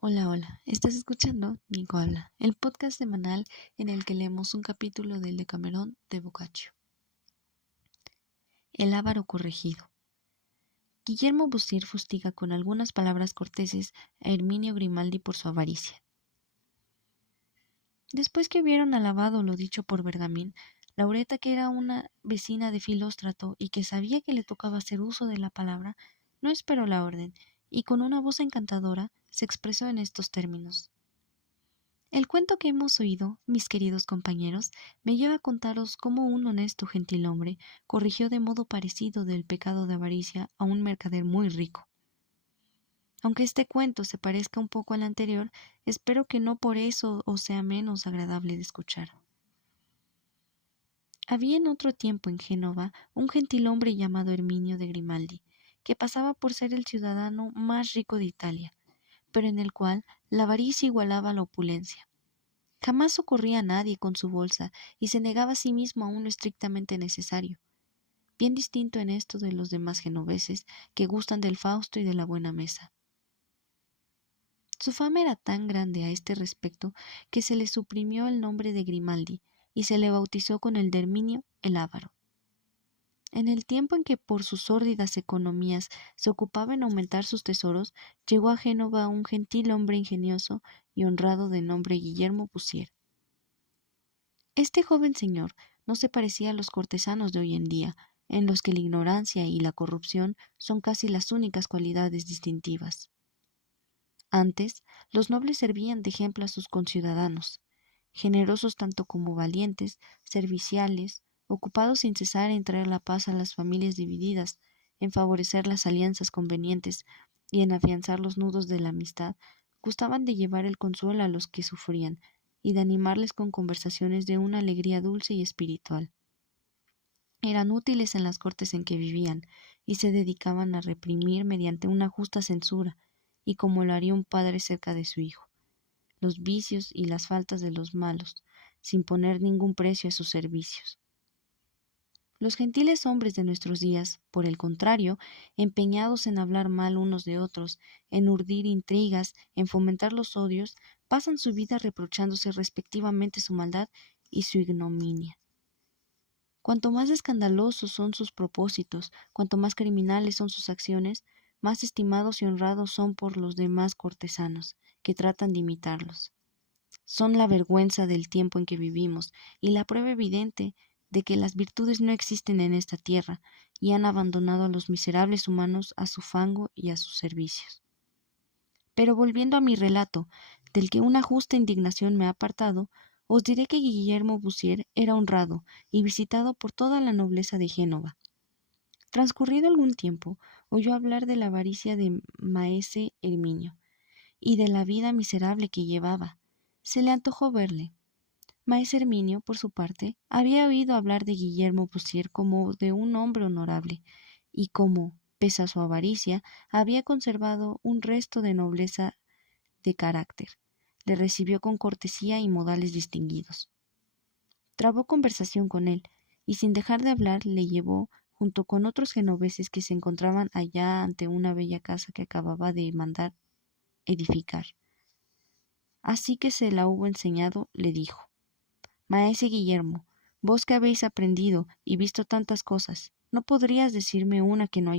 Hola, hola. Estás escuchando Nico Habla, el podcast semanal en el que leemos un capítulo del Decamerón de Boccaccio. El avaro corregido. Guillermo Bussier fustiga con algunas palabras corteses a Herminio Grimaldi por su avaricia. Después que hubieron alabado lo dicho por Bergamín, Laureta, que era una vecina de Filóstrato y que sabía que le tocaba hacer uso de la palabra, no esperó la orden, y con una voz encantadora se expresó en estos términos. El cuento que hemos oído, mis queridos compañeros, me lleva a contaros cómo un honesto gentilhombre corrigió de modo parecido del pecado de avaricia a un mercader muy rico. Aunque este cuento se parezca un poco al anterior, espero que no por eso os sea menos agradable de escuchar. Había en otro tiempo en Génova un gentilhombre llamado Herminio de Grimaldi, que pasaba por ser el ciudadano más rico de Italia, pero en el cual la avaricia igualaba la opulencia. Jamás socorría a nadie con su bolsa y se negaba a sí mismo aún lo estrictamente necesario, bien distinto en esto de los demás genoveses que gustan del Fausto y de la buena mesa. Su fama era tan grande a este respecto que se le suprimió el nombre de Grimaldi y se le bautizó con el de Herminio el Avaro. En el tiempo en que por sus sórdidas economías se ocupaba en aumentar sus tesoros, llegó a Génova un gentil hombre ingenioso y honrado de nombre Guillermo Bussier. Este joven señor no se parecía a los cortesanos de hoy en día, en los que la ignorancia y la corrupción son casi las únicas cualidades distintivas. Antes, los nobles servían de ejemplo a sus conciudadanos, generosos tanto como valientes, serviciales, ocupados sin cesar en traer la paz a las familias divididas, en favorecer las alianzas convenientes y en afianzar los nudos de la amistad, gustaban de llevar el consuelo a los que sufrían y de animarles con conversaciones de una alegría dulce y espiritual. Eran útiles en las cortes en que vivían y se dedicaban a reprimir mediante una justa censura, y como lo haría un padre cerca de su hijo, los vicios y las faltas de los malos, sin poner ningún precio a sus servicios. Los gentiles hombres de nuestros días, por el contrario, empeñados en hablar mal unos de otros, en urdir intrigas, en fomentar los odios, pasan su vida reprochándose respectivamente su maldad y su ignominia. Cuanto más escandalosos son sus propósitos, cuanto más criminales son sus acciones, más estimados y honrados son por los demás cortesanos, que tratan de imitarlos. Son la vergüenza del tiempo en que vivimos y la prueba evidente de que las virtudes no existen en esta tierra y han abandonado a los miserables humanos a su fango y a sus servicios. Pero volviendo a mi relato, del que una justa indignación me ha apartado, os diré que Guillermo Bussier era honrado y visitado por toda la nobleza de Génova. Transcurrido algún tiempo, oyó hablar de la avaricia de maese Herminio y de la vida miserable que llevaba. Se le antojó verle. Maese Herminio, por su parte, había oído hablar de Guillermo Bussier como de un hombre honorable, y como, pese a su avaricia, había conservado un resto de nobleza de carácter. Le recibió con cortesía y modales distinguidos. Trabó conversación con él, y sin dejar de hablar le llevó, junto con otros genoveses que se encontraban allá ante una bella casa que acababa de mandar edificar. Así que se la hubo enseñado, le dijo: Maese Guillermo, vos que habéis aprendido y visto tantas cosas, ¿no podrías decirme una que no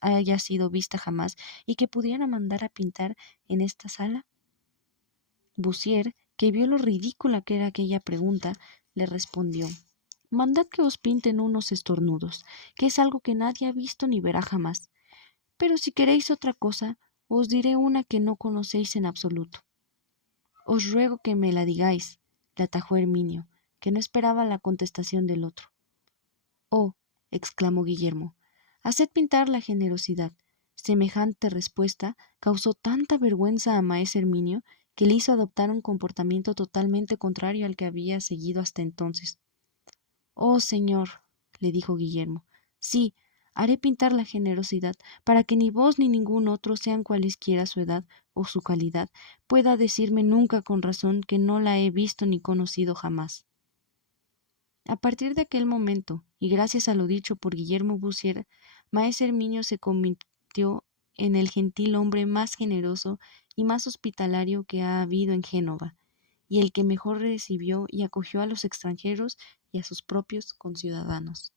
haya sido vista jamás y que pudiera mandar a pintar en esta sala? Bussier, que vio lo ridícula que era aquella pregunta, le respondió: Mandad que os pinten unos estornudos, que es algo que nadie ha visto ni verá jamás. Pero si queréis otra cosa, os diré una que no conocéis en absoluto. Os ruego que me la digáis, le atajó Herminio, que no esperaba la contestación del otro. Oh, exclamó Guillermo, haced pintar la generosidad. Semejante respuesta causó tanta vergüenza a maese Herminio que le hizo adoptar un comportamiento totalmente contrario al que había seguido hasta entonces. Oh, señor, le dijo Guillermo, sí, haré pintar la generosidad, para que ni vos ni ningún otro, sean cualesquiera su edad o su calidad, pueda decirme nunca con razón que no la he visto ni conocido jamás. A partir de aquel momento, y gracias a lo dicho por Guillermo Bussier, maese Herminio se convirtió en el gentil hombre más generoso y más hospitalario que ha habido en Génova, y el que mejor recibió y acogió a los extranjeros y a sus propios conciudadanos.